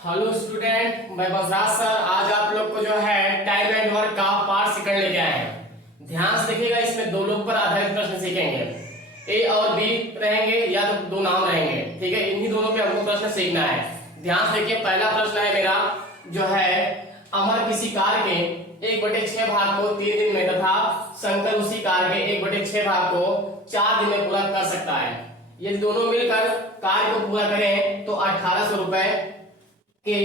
Hello student, मैं Basraj sir आज आप लोग को जो है टाइम एंड वर्क का पार्ट सेकंड लेके आए हैं। ध्यान से देखिएगा, इसमें दो लोग पर आधारित प्रश्न सीखेंगे। ए और बी रहेंगे या तो दो नाम रहेंगे, ठीक है। इन्हीं दोनों पे हमको प्रश्न सीखना है। ध्यान से देखिए, पहला प्रश्न है मेरा जो है अमर किसी कार के 1/6 भाग को 3 दिन में तथा शंकर उसी कार के 1/6 भाग को 4 दिन में पूरा कर सकता है। यदि दोनों मिलकर कार्य को पूरा करें तो 1800 रुपए के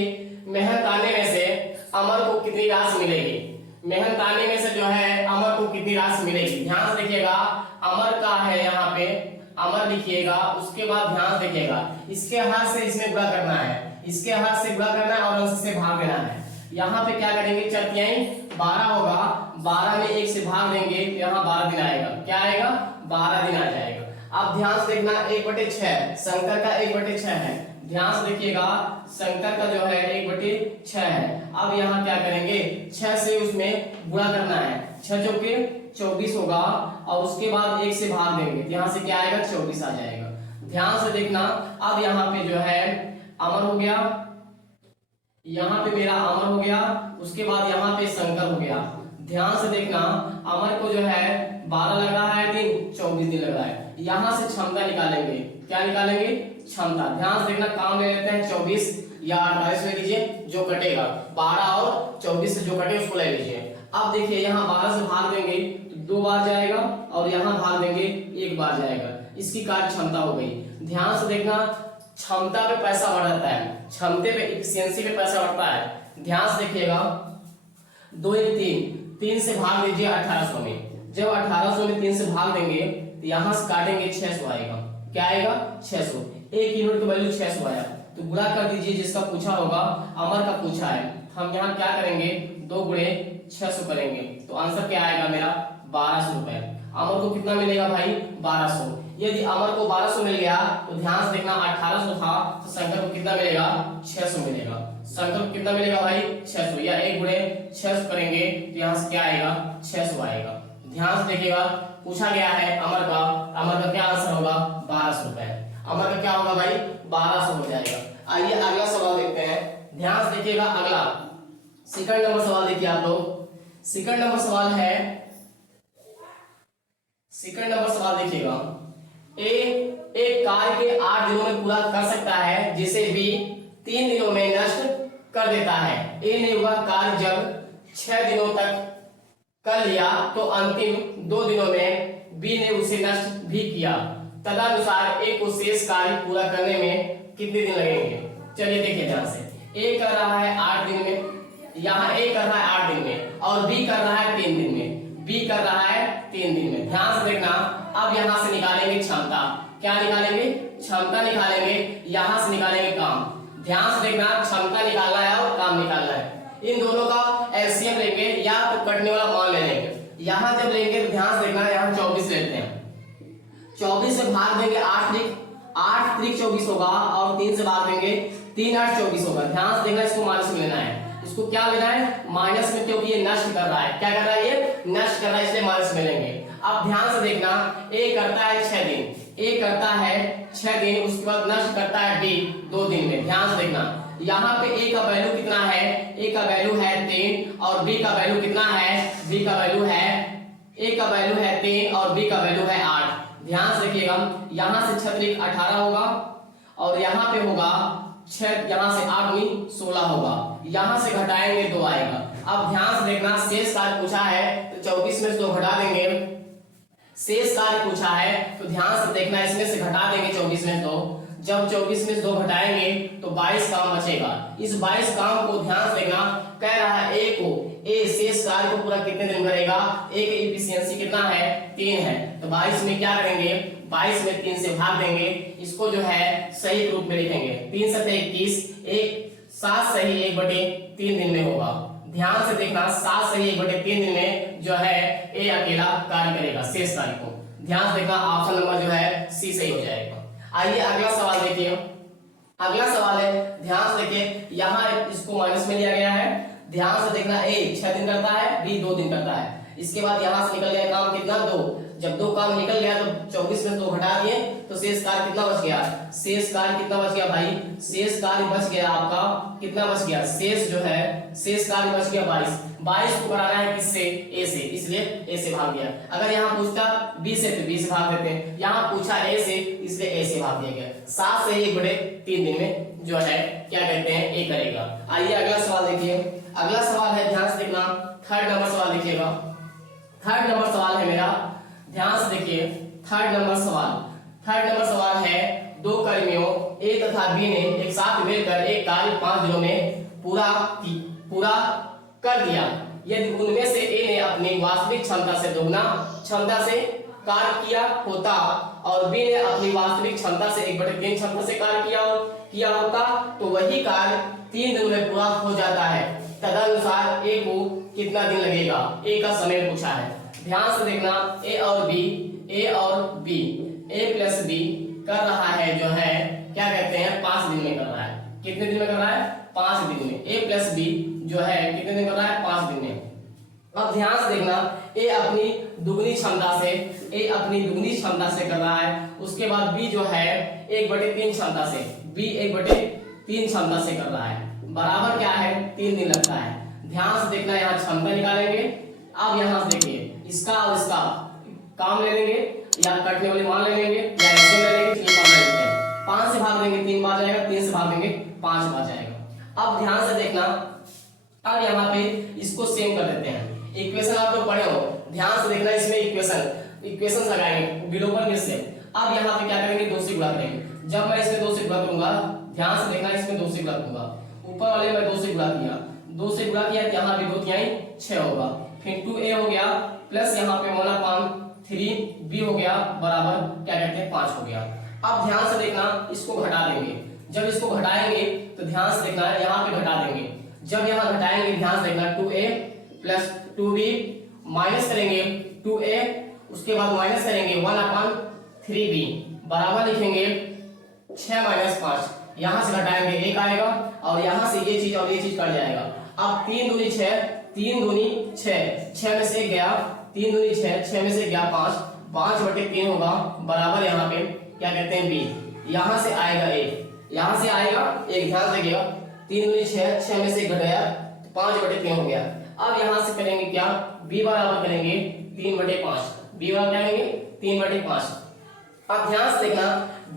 मेहनताने में से अमर को कितनी राशि मिलेगी। मेहनताने में से जो है अमर को कितनी राशि मिलेगी। ध्यान से देखिएगा, अमर का है यहाँ पे अमर लिखिएगा, उसके बाद ध्यान से देखिएगा इसके हाथ से इसमें गुणा करना है, इसके हाथ से गुणा करना है और अंश से भाग देना है। यहाँ पे क्या करेंगे, 4 12 होगा, 12 में 1 से भाग देंगे, यहाँ 12 दिन आएगा। क्या आएगा, 12 दिन आ जाएगा। अब ध्यान से देखना, 1/6 शंकर का 1/6 है। ध्यान से देखिएगा, शंकर का जो है 1/6 है। अब यहाँ क्या करेंगे, 6 से उसमें गुणा करना है, 6 चौके 24 होगा और उसके बाद 1 से भाग देंगे, यहाँ से क्या आएगा, 24 आ जाएगा। ध्यान से देखना, अब यहाँ पे जो है अमर हो गया, यहाँ पे मेरा अमर हो गया, उसके बाद यहाँ पे शंकर हो गया। ध्यान से देखना, अमर को जो है 12 लग रहा है दिन, 24 दिन लग रहा है। यहाँ से क्षमता निकालेंगे, क्या निकालेंगे, क्षमता। ध्यान से देखना, काम ले लेते हैं 24 या 28 ले लीजिए, जो कटेगा 12 और 24 से जो कटे उसको ले लीजिए। अब देखिए, यहाँ 12 से भाग देंगे तो 2 बार जाएगा और यहाँ भाग देंगे 1 बार जाएगा। इसकी कार्य क्षमता हो गई। ध्यान से देखना, क्षमता पे पैसा बढ़ जाता है, क्षमते पे इफिशियंसी पे पैसा बढ़ता है। ध्यान से देखिएगा, 2 1 3 से भाग दीजिए 1800 में। जब 1800 में 3 से भाग देंगे तो यहाँ से काटेंगे 600 आएगा। क्या आएगा, 600। 1 यूनिट की वैल्यू 600 आया, तो गुणा कर दीजिए। जिसका पूछा होगा, अमर का पूछा है, हम यहाँ क्या करेंगे, 2 गुणे 600 करेंगे तो आंसर क्या आएगा मेरा, 1200 रुपए। अमर को कितना मिलेगा भाई, 1200। यदि अमर को 1200 मिल गया तो ध्यान से देखना, 1800 था तो शंकर को कितना मिलेगा, 600 मिलेगा। शंकर को कितना मिलेगा भाई, 600, या 1 गुणे 600 करेंगे तो यहाँ से क्या आएगा, 600 आएगा। ध्यान से देखिएगा, पूछा गया है अमर का क्या आंसर होगा, 1200 रुपए। अमर का क्या होगा भाई, 1200 हो जाएगा। आइए अगला सवाल देखते हैं। ध्यान से देखिएगा, अगला सेकंड नंबर सवाल देखिए आप लोग। सेकंड नंबर सवाल देखिएगा, एक कार्य के 8 दिनों में पूरा कर सकता है जिसे बी 3 दिनों में नष्ट कर देता है। ए ने वह कार्य जब 6 दिनों तक कर लिया तो अंतिम 2 दिनों में बी ने उसे नष्ट भी किया। तदनुसार ए को शेष कार्य पूरा करने में कितने दिन लगेंगे। चलिए देखिए, ध्यान से, ए कर रहा है 8 दिन में, यहाँ ए कर रहा है 8 दिन में और बी कर रहा है 3 दिन में, बी कर रहा है 3 दिन में। ध्यान से देखना, अब यहाँ से निकालेंगे क्षमता। क्या निकालेंगे, क्षमता निकालेंगे, यहाँ से निकालेंगे काम। ध्यान से देखना, क्षमता निकालना है और काम निकालना है। इन दोनों का एलसीएम लेंगे या तो कटने वाला मान ले लेंगे। यहाँ जब लेंगे तो ध्यान से देखना, यहाँ 24 लेते हैं, 24 से भाग देंगे 8 त्रिक 24 होगा और 3 से भाग देंगे 3 8 24 होगा। ध्यान से देखना, इसको माइनस में लेना है, इसको क्या लेना है, माइनस में, क्योंकि ये नष्ट कर रहा है। क्या कर रहा है, ये नष्ट कर रहा है, इसलिए माइनस में लेंगे। अब ध्यान से देखना, ए करता है 6 दिन, ए करता है 6 दिन, उसके बाद नष्ट करता है बी 2 दिन में। ध्यान से देखना, यहाँ पे ए का वैल्यू कितना है, ए का वैल्यू है 3 और बी का वैल्यू कितना है, बी का वैल्यू है, ए का वैल्यू है 3 और बी का वैल्यू है 8। ध्यान से देखिएगा, यहाँ से 6 त्रिक 18 होगा और यहाँ पे होगा 6, यहाँ से 8 दूनी 16 होगा, यहाँ से घटाएंगे 2 आएगा। अब ध्यान से देखना, शेष कार्य पूछा है तो 24 में से 2 घटा देंगे। शेष कार्य पूछा है तो ध्यान से देखना, इसमें से घटा देंगे 24 में 2। जब 24 में 2 घटाएंगे तो 22 काम बचेगा। इस 22 काम को ध्यान से देखना, कह रहा है ए शेष कार्य को पूरा कितने दिन करेगा। ए की इफिशियंसी कितना है, 3 है, तो 22 में क्या करेंगे, 22 में 3 से भाग देंगे। इसको जो है सही रूप में लिखेंगे, 3 7 21, 7 सही 1/3 दिन में होगा। ध्यान से देखना, 7 सही 1/3 दिन में जो है ए अकेला कार्य करेगा शेष कार्य को। ध्यान से देखना, ऑप्शन नंबर जो है सी सही हो जाएगा। आइए अगला सवाल देखिए। अगला सवाल है, ध्यान से देखिए, यहाँ इसको माइनस में लिया गया है। ध्यान से देखना, ए 6 दिन करता है, बी 2 दिन करता है। इसके बाद यहाँ से निकल गया काम कितना, 2। जब 2 काम निकल गया तो 24 में 2 घटा दिए तो शेष कार्य कितना बच गया, शेष कार्य कितना बच गया भाई, शेष कार्य बच गया आपका कितना बच गया, शेष जो है शेष कार्य बच गया 22 को कराना है किससे, ए से, इसलिए ए से भाग दिया। अगर यहाँ पूछता बी से तो बी से भाग देते हैं, यहाँ पूछा ए से इसलिए ए से भाग दिया गया। 7 से 1/3 दिन में जो है क्या कहते हैं ए करेगा। आइए अगला सवाल देखिए, अगला सवाल है ध्यान से देखना, थर्ड नंबर सवाल देखिएगा। थर्ड नंबर सवाल है मेरा, ध्यान से देखिए थर्ड नंबर सवाल है 2 कर्मियों ए तथा बी ने एक साथ मिलकर एक कार्य 5 दिनों में पूरा कर दिया। यदि उनमें से ए ने अपनी वास्तविक क्षमता से दोगुना क्षमता से कार्य किया होता और बी ने अपनी वास्तविक क्षमता से 1/3 क्षमता से कार्य किया होता तो वही कार्य 3 दिन में पूरा हो जाता है। तदनुसार ए को कितना दिन लगेगा, ए का समय पूछा है। ध्यान से देखना, ए और बी ए प्लस बी कर रहा है जो है क्या कहते हैं 5 दिन में कर रहा है। कितने दिन में कर रहा है, 5 दिन में। ए प्लस बी जो है कितने दिन कर रहा है, 5 दिन में। अब ध्यान से देखना, ए अपनी दुगनी क्षमता से कर रहा है, उसके बाद बी जो है 1/3 क्षमता से, बी 1/3 क्षमता से कर रहा है, बराबर क्या है 3 दिन लगता है। ध्यान से देखना, यहाँ क्षमता निकालेंगे। अब यहाँ से देखिए इसका और इसका काम ले लेंगे या कटने वाले मान ले लेंगे या ऐसे ले लेंगे, चलिए 15 लेते हैं। 5 से भाग देंगे 3 बार जाएगा, 3 से भाग देंगे 5 बार जाएगा। अब ध्यान से देखना, अब यहाँ पे इसको सेम कर देते हैं। इक्वेशन आप लोग पढ़े हो, ध्यान से देखना, इसमें इक्वेशन लगाएंगे विलोपन में से। अब यहाँ पे क्या करेंगे 2 से गुणा करेंगे। जब मैं इसमें 2 से गुणा करूंगा, ध्यान से देखना, इसमें 2 से गुणा करूंगा, ऊपर वाले में 2 से गुणा किया, 2 से गुणा किया तो यहाँ भी 2 तिहाई 6 होगा, फिर 2a हो गया प्लस यहाँ पे 1/3b हो गया बराबर क्या कहते हैं 5 हो गया। अब ध्यान से देखना, इसको घटा देंगे। जब इसको घटाएंगे तो ध्यान से देखना यहाँ पे घटा देंगे। जब यहाँ घटाएंगे ध्यान से देखना 2a प्लस 2b माइनस करेंगे 2a, उसके बाद माइनस करेंगे 1/3b बराबर लिखेंगे 6 - 5। यहाँ से घटाएंगे 1 आएगा और यहाँ से ये चीज और ये चीज कट जाएगा। अब 3 दूनी 6, 3 दूनी 6, 6 में से 1 गया, 3 दूनी 6, 6 में से गया 5, 5/3 होगा बराबर यहाँ पे क्या कहते हैं b। यहाँ से आएगा 1, यहाँ से आएगा 1, ध्यान रखिएगा, 3 दूनी 6, 6 में से 1 घट गया तो 5/3 हो गया। अब यहाँ से करेंगे क्या, b बराबर करेंगे 3/5, b बराबर क्या करेंगे 3/5। अब ध्यान से देखना,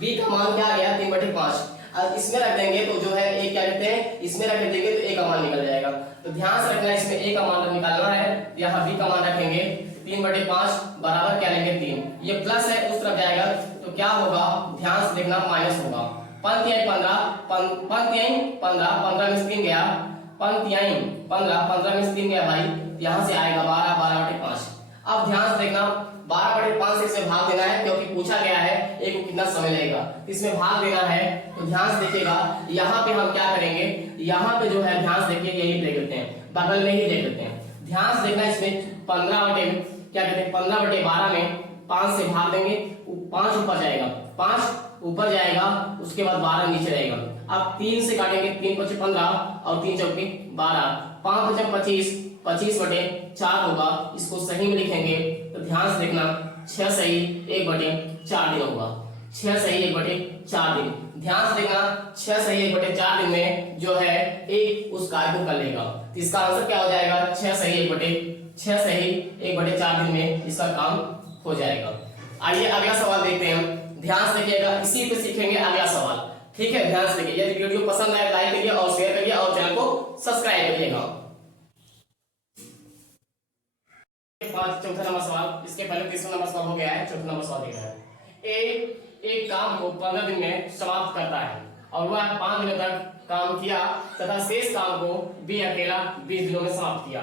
b का मान क्या आ गया 3/5, अब इसमें रख देंगे तो जो है a क्या कहते हैं, इसमें रख देंगे तो a का मान निकल जाएगा। तो ध्यान से रखना, इसमें a का मान निकालना है, यहाँ b का मान रखेंगे 3/5 बराबर क्या लेंगे 3, ये प्लस है उस तरफ जाएगा तो क्या होगा, ध्यान से देखना माइनस होगा। 5 तिहाई 15, 15 में से 3 गया, 5 तिहाई 15 में से 3 गया भाई, यहाँ से आएगा 12, 12/5। अब ध्यान से देखना, 12/5 से इसे भाग देना है क्योंकि पूछा गया है a को कितना समय लगेगा, इसमें भाग देना है। तो ध्यान से देखिएगा, यहाँ पे हम क्या करेंगे, यहाँ पे जो है ध्यान से देखिए यही ले लेते हैं, बगल में ही ले लेते हैं। ध्यान से देखना, इसमें 15/12 में 5 से भाग देंगे, 5 ऊपर जाएगा, 5 ऊपर जाएगा, उसके बाद 12 नीचे रहेगा। अब 3 से काटेंगे, 3 × 5 = 15 और 3 × 4 = 12, 5 × 25 25/4 होगा, इसको सही में लिखेंगे तो ध्यान से देखना 6 सही 1/4 दिन होगा, 6 सही 1/4 दिन। ध्यान से देखना, 6 सही 1/4 दिन में जो है एक उस कार्य को कर लेगा, तो इसका आंसर क्या हो जाएगा 6 सही 1/4 दिन में इसका काम हो जाएगा। आइए अगला सवाल देखते हैं, ध्यान से देखिएगा, इसी पे सीखेंगे अगला सवाल, ठीक है। ध्यान से देखिए, यदि वीडियो पसंद आए लाइक करिए और शेयर करिए और चैनल को सब्सक्राइब करिएगा। चौथा नंबर सवाल, इसके पहले तीसरा नंबर सवाल हो गया है, चौथा नंबर सवाल देखना है। एक काम को 15 दिन में समाप्त करता है और वह 5 दिनों तक काम किया तथा शेष काम को बी अकेला 20 दिनों में समाप्त किया।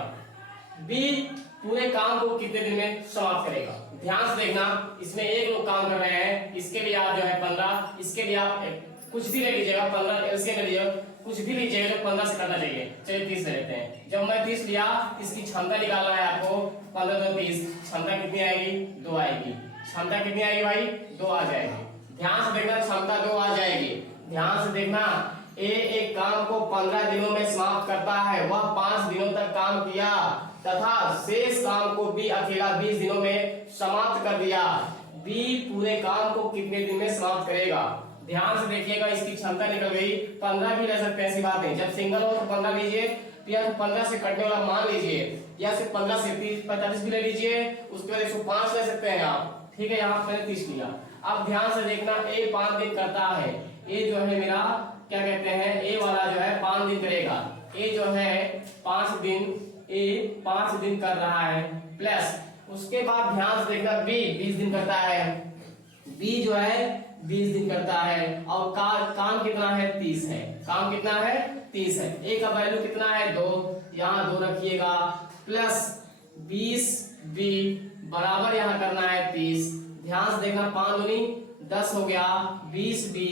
बी पूरे काम को कितने दिन में समाप्त करेगा? ध्यान से देखना, इसमें एक लोग काम कर रहे हैं, इसके लिए आप जो है 15, इसके लिए आप कुछ भी ले लीजिएगा, 15 एलसीएम ले लीजिएगा, कुछ भी लीजिएगा जो 15 से करना चाहिए। चलिए 30 ले लेते हैं। जब मैं 30 लिया, इसकी क्षमता निकालना है आपको, 15 × 30 क्षमता कितनी आएगी 2 आएगी। क्षमता कितनी आएगी भाई 2 आ जाएगी। ध्यान से देखना, क्षमता 2 आ जाएगी। ध्यान से देखना, एक काम को 15 दिनों में समाप्त करता है, वह 5 दिनों तक काम किया तथा शेष काम को बी अकेला 20 दिनों में समाप्त कर दिया। बी पूरे काम को कितने दिन में समाप्त करेगा? ध्यान से देखिएगा, इसकी क्षमता निकल गई। 15 भी ले सकते हैं, ऐसी बात नहीं। जब सिंगल हो तो 15 लीजिए, या 15 से कटने वाला मान लीजिए, या सिर्फ 15 से 45 भी ले लीजिए, उसके बाद 105 ले सकते हैं आप। ठीक है, यहाँ मैंने 30 लिया। अब ध्यान से देखना, ए 5 दिन करता है। ए जो है मेरा क्या कहते हैं, ए वाला जो है 5 दिन करेगा। ए जो है 5 दिन, ए 5 दिन कर रहा है, प्लस उसके बाद ध्यान से देखना बी 20 दिन करता है। बी जो है 20 दिन करता है और काम कितना है? 30 है। काम कितना है? 30 है। ए का वैल्यू कितना है? 2, यहाँ 2 रखिएगा, प्लस 20 बी बराबर यहाँ करना है 30। ध्यान से देखना, 5 दूनी 10 हो गया, 20 बी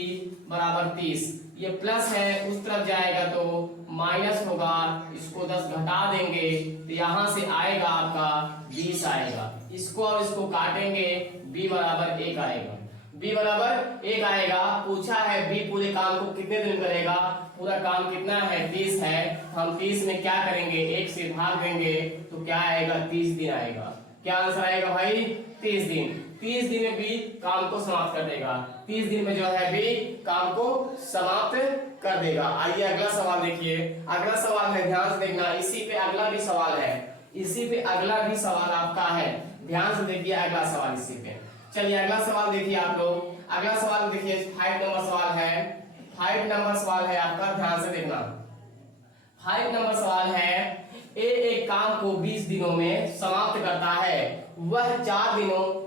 बराबर 30। ये प्लस है, उस तरफ जाएगा तो माइनस होगा, इसको 10 घटा देंगे तो यहाँ से आएगा आपका 20 आएगा। इसको और इसको काटेंगे, बी बराबर 1 आएगा। बी बराबर 1 आएगा। पूछा है बी पूरे काम को कितने दिन करेगा? पूरा काम कितना है? 30 है। हम 30 में क्या करेंगे? 1 से भाग देंगे तो क्या आएगा? 30 दिन आएगा। क्या आंसर आएगा भाई? 30 दिन। 30 दिन में बी काम को समाप्त कर देगा। 30 दिन में जो है बी काम को समाप्त कर देगा। आइए अगला सवाल देखिए। अगला सवाल है, ध्यान से देखना, इसी पे अगला भी सवाल है। इसी पे अगला भी सवाल आपका है, ध्यान से देखिए अगला सवाल इसी पे। चलिए अगला सवाल देखिए आप लोग। अगला सवाल देखिए, 5 नंबर सवाल है। 5 नंबर सवाल है आपका, ध्यान से देखना। 5 नंबर सवाल है, ए एक काम को 20 दिनों में समाप्त करता है। वह 4 दिनों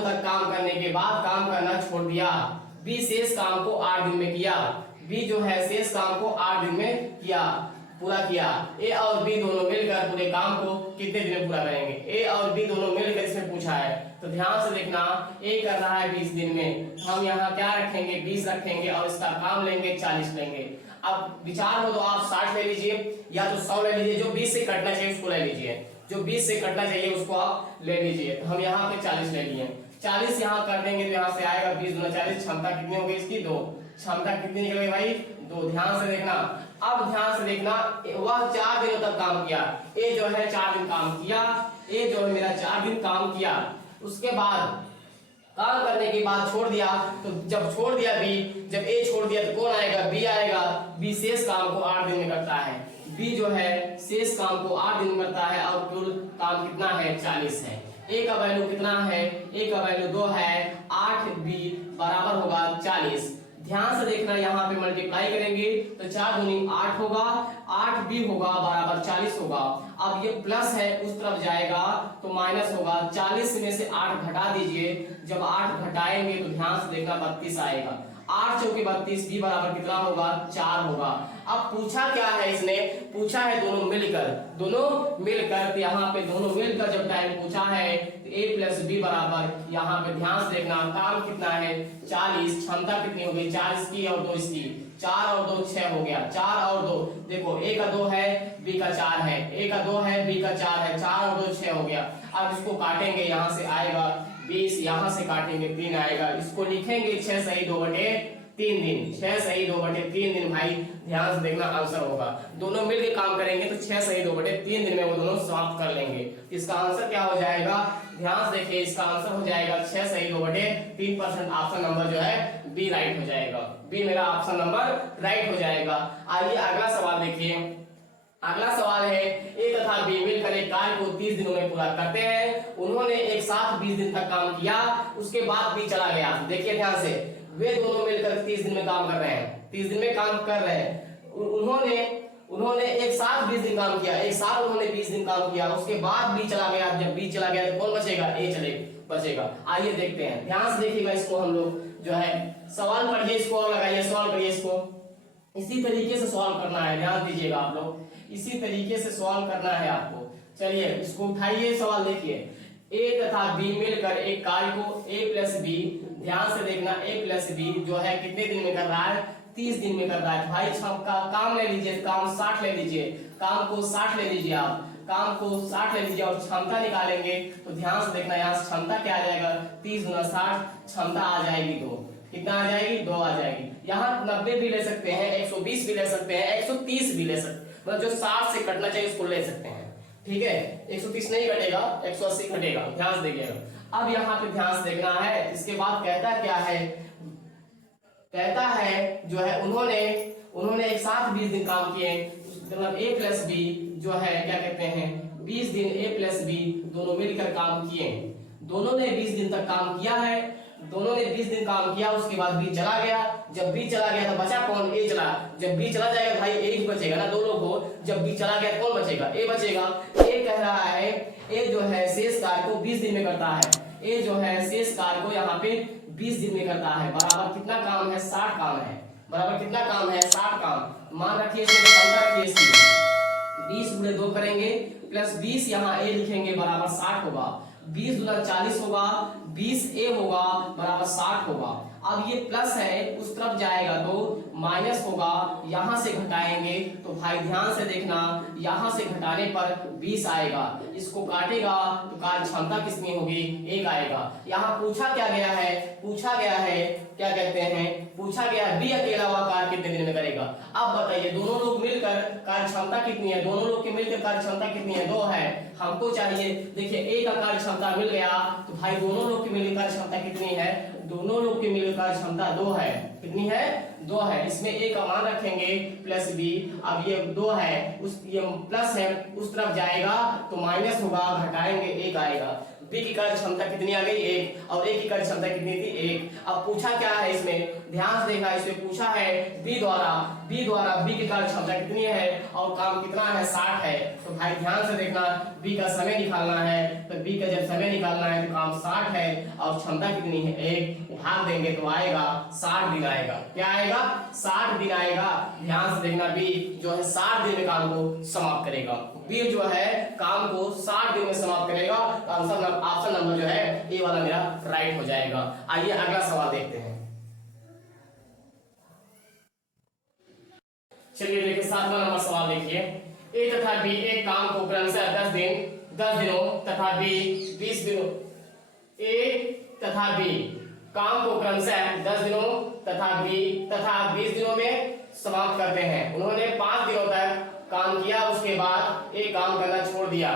तक काम करने के बाद काम करना छोड़ दिया। बी शेष काम को 8 दिन में किया। बी जो है शेष काम को 8 दिन में पूरा किया। ए और बी दोनों मिलकर पूरे काम को कितने दिन में पूरा करेंगे? ए और बी दोनों मिलकर इसमें पूछा है, तो ध्यान से देखना, ए कर रहा है 20 दिन में, हम यहाँ क्या रखेंगे? 20 रखेंगे और इसका काम लेंगे 40 लेंगे। अब विचार हो तो आप 60 ले लीजिए या तो 100 ले लीजिए, जो 20 से कटना चाहिए उसको ले लीजिए, जो 20 से कटना चाहिए उसको आप ले लीजिए। तो हम यहाँ पे 40 ले लिए। 40 यहाँ कर देंगे तो यहाँ से आएगा 20 गुना 40, क्षमता कितनी होगी इसकी? 2। क्षमता कितनी निकलेगी भाई? 2। ध्यान से देखना, अब ध्यान से देखना, वह 4 दिनों तक काम किया। ए जो है 4 दिन काम किया। ए जो है मेरा 4 दिन काम किया, उसके बाद काम करने के बाद छोड़ दिया। तो जब छोड़ दिया बी, जब ए छोड़ दिया तो कौन आएगा? बी आएगा। बी शेष काम को 8 दिन में करता है। बी जो है शेष काम को 8 दिन में करता है और कुल काम कितना है? 40 है। ए का वैल्यू कितना है? ए का वैल्यू 2 है। 8 बी बराबर होगा 40। ध्यान से देखना, यहाँ पे मल्टीप्लाई करेंगे तो 4 दूनी 8 होगा, 8 बी होगा बराबर 40 होगा। अब ये प्लस है, उस तरफ जाएगा तो माइनस होगा। 40 में से 8 घटा दीजिए, जब 8 घटाएंगे तो ध्यान से देखना 32 आएगा। 8 चौके 32, बी बराबर कितना होगा? 4 होगा। अब पूछा क्या है इसने? पूछा है दोनों मिलकर, यहाँ पे दोनों मिलकर जब टाइम पूछा है तो a प्लस बी बराबर, यहाँ पे ध्यान से देखना, काम कितना है? 40। क्षमता कितनी हो गई? 4 इसकी और 2 इसकी, 4 और 2 6 हो गया। 4 और 2 देखो, a का 2 है, b का 4 है, a का 2 है, b का 4 है, 4 और 2 6 हो गया। अब इसको काटेंगे, यहाँ से आएगा 20, यहाँ से काटेंगे 3 आएगा। इसको लिखेंगे 6 सही 2/3 दिन। 6 सही 2/3 दिन भाई, ध्यान से देखना आंसर होगा। दोनों मिलकर काम करेंगे तो 6 सही 2/3 दिन में वो दोनों समाप्त कर लेंगे। इसका आंसर क्या हो जाएगा? ध्यान से देखिए, इसका आंसर हो जाएगा 6 सही 2/3%। ऑप्शन नंबर जो है बी राइट हो जाएगा। बी मेरा ऑप्शन नंबर राइट हो जाएगा। आइए अगला सवाल देखिए। अगला सवाल है, ए तथा बी मिलकर एक कार्य को 30 दिनों में पूरा करते हैं। उन्होंने एक साथ 20 दिन तक काम किया, उसके बाद बी चला गया। देखिए ध्यान से, वे दोनों मिलकर 30 दिन में काम कर रहे हैं। 30 दिन में काम कर रहे हैं। उन्होंने एक साथ 20 दिन काम किया, एक साथ उन्होंने 20 दिन काम किया, उसके बाद बी चला गया। जब बी चला गया तो कौन बचेगा? ए बचेगा। आइए देखते हैं, ध्यान से देखिएगा। इसको हम लोग जो है सवाल पढ़िए, इसको और लगाइए, सवाल करिए। इसको इसी तरीके से सवाल करना है, ध्यान दीजिएगा आप लोग, इसी तरीके से सवाल करना है आपको। चलिए इसको उठाइए, सवाल देखिए। ए तथा बी मिलकर एक कार्य को ए प्लस बी, ध्यान से देखना, ए प्लस बी जो है कितने दिन में कर रहा है? 30 दिन में कर रहा है। भाई का काम ले लीजिए, काम 60 ले लीजिए, काम को 60 ले लीजिए, आप काम को 60 ले लीजिए और क्षमता निकालेंगे तो ध्यान से देखना, यहाँ क्षमता क्या आ जाएगा? 30 गुना 60, क्षमता आ जाएगी 2। कितना आ जाएगी? 2 आ जाएगी। यहाँ 90 भी ले सकते हैं, 120 भी ले सकते हैं, 130 भी ले सकते हैं, मतलब जो 60 से कटना चाहिए उसको ले सकते हैं। ठीक है, 130 नहीं कटेगा, 180 कटेगा, ध्यान से देखिएगा। अब यहाँ पे ध्यान से देखना है। इसके बाद कहता क्या है, कहता है जो है उन्होंने एक साथ 20 दिन काम किए, मतलब ए प्लस बी जो है क्या कहते हैं 20 दिन ए प्लस बी दोनों मिलकर काम किए। दोनों ने 20 दिन तक काम किया है, दोनों ने 20 दिन काम किया, उसके बाद बी चला गया। जब बी चला गया तो बचा कौन, ए चला। जब बी चला जाएगा भाई ए ही बचेगा ना, दो लोग हो, जब बी चला गया कौन बचेगा, ए बचेगा। ए कह रहा है ए जो है शेष कार्य को 20 दिन में करता है, ए जो है शेष कार्य को यहाँ पे 20 दिन में करता है। बराबर कितना काम है, 60 काम है। बराबर कितना काम है, 60 काम। मान रखिए इसमें 20 गुणे 2 करेंगे प्लस 20 यहाँ ए लिखेंगे बराबर 60 होगा। 20 गुना 40 होगा, 20 ए होगा बराबर 60 होगा। अब ये प्लस है उस तरफ जाएगा तो माइनस होगा, यहां से घटाएंगे तो भाई ध्यान से देखना, यहां से घटाने पर 20 आएगा। इसको काटेगा तो कार्य क्षमता कितनी होगी, 1 आएगा। यहाँ पूछा क्या गया है, पूछा गया है क्या कहते हैं, पूछा गया है बी अकेला हुआ कार्य कितने दिन में करेगा। अब बताइए दोनों लोग मिलकर कार्य क्षमता कितनी है, दोनों लोग के मिलकर कार्य क्षमता कितनी है, 2 है। हमको चाहिए, देखिए ए का कार्य क्षमता मिल गया तो भाई दोनों लोग की मिलकर कार्य क्षमता कितनी है, दोनों लोग की मिलकर कार्य क्षमता 2 है। कितनी है, 2 है। इसमें ए का मान रखेंगे प्लस बी, अब ये 2 है, उस ये प्लस है उस तरफ जाएगा तो माइनस होगा, घटाएंगे 1 आएगा। बी की कार्य क्षमता कितनी आ गई, 1, और ए की कार्य क्षमता कितनी थी, 1। अब पूछा क्या है इसमें, ध्यान से देखना, इसमें पूछा है बी द्वारा बी की कार्य क्षमता कितनी है और काम कितना है, 60 है। तो भाई ध्यान से देखना, बी का समय निकालना है, तो बी का जब समय निकालना है तो काम 60 है और क्षमता कितनी है, 1। भाग देंगे तो आएगा 60 दिन आएगा। क्या आएगा, 60 दिन आएगा। ध्यान से देखना, बी जो है 60 दिन में काम को समाप्त करेगा। बी जो है काम को 60 दिन में समाप्त करेगा। ऑप्शन नंबर जो है ए वाला मेरा राइट हो जाएगा। आइए अगला सवाल देखते हैं। चलिए देखिए 7वां नंबर सवाल देखिए। ए तथा बी एक काम को क्रमशः 10 दिनों तथा बी 20 दिनों, ए तथा बी काम को क्रमशः 10 दिनों तथा 20 दिनों में समाप्त करते हैं। उन्होंने 5 दिनों तक काम किया, उसके बाद एक काम करना छोड़ दिया।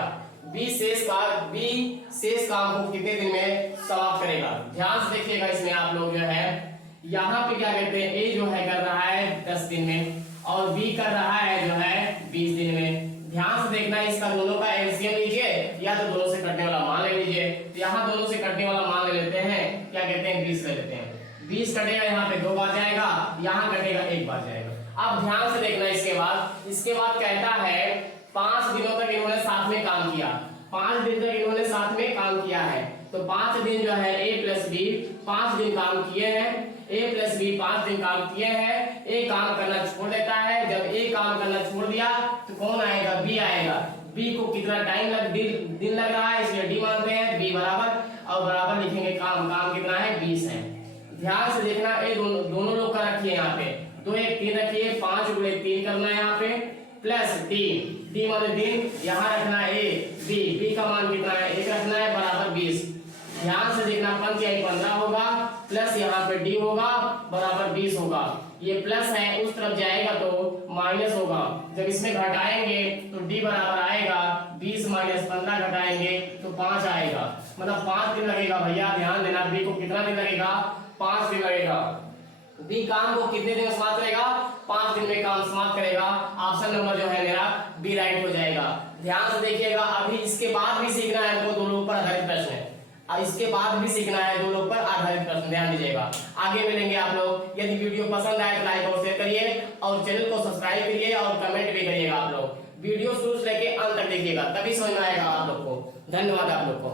बी शेष काम को कितने दिन में समाप्त करेगा। ध्यान से देखिएगा, इसमें आप लोग जो है यहाँ पे क्या कहते हैं, ए जो है कर रहा है 10 दिन में और बी कर रहा है जो है 20 दिन में। ध्यान से देखना, इसका दोनों का एलसीएम लीजिए या तो दोनों से कटने वाला मान ले लीजिए। तो यहाँ दोनों से कटने वाला मान ले लेते हैं, क्या कहते हैं 20 ले लेते हैं। 20 कटेगा, यहाँ पे 2 बार जाएगा, यहाँ कटेगा 1 बार जाएगा। अब ध्यान से देखना, इसके बाद कहता है 5 दिनों तक इन्होंने साथ में काम किया। 5 दिन तक इन्होंने साथ में काम किया है, तो 5 दिन जो है ए प्लस बी 5 दिन काम किए हैं, ए प्लस बी 5 दिन काम किए हैं। ए काम करना छोड़ देता है, जब ए काम करना छोड़ दिया तो कौन आएगा, बी आएगा। बी को कितना दिन लग रहा है इसलिए डी मानते हैं, बी बराबर और बराबर लिखेंगे काम कितना है, 20 है। ध्यान से देखना, ए दोनों लोग का रखिए यहाँ पे 2 1 3 रखिए, 5 गुणे 3 करना है यहाँ पे प्लस डी माने दिन, यहाँ रखना है ए, बी का मान कितना है 1 रखना है बराबर 20। ध्यान से देखना, 5 या 15 होगा प्लस यहाँ पे डी होगा बराबर 20 होगा। ये प्लस है उस तरफ जाएगा तो माइनस होगा, जब इसमें घटाएंगे तो डी बराबर आएगा 20 माइनस 15 घटाएंगे तो 5 आएगा, मतलब 5 दिन लगेगा। भैया ध्यान देना, बी को कितना दिन लगेगा, 5 दिन लगेगा। बी काम को कितने दिन में समाप्त करेगा, 5 दिन में काम समाप्त करेगा। ऑप्शन नंबर जो है मेरा बी राइट हो जाएगा। ध्यान से देखिएगा, अभी इसके बाद भी सीखना है हमको 2 लोग पर आधारित प्रश्न है, इसके बाद भी सीखना है 2 लोग पर आधारित प्रश्न, ध्यान दीजिएगा। आगे मिलेंगे आप लोग। यदि वीडियो पसंद आए तो लाइक और शेयर करिए और चैनल को सब्सक्राइब करिए और कमेंट भी करिएगा। आप लोग वीडियो शुरू से लेके अंत तक देखिएगा, तभी समझ में आएगा आप लोग को। धन्यवाद आप लोग को।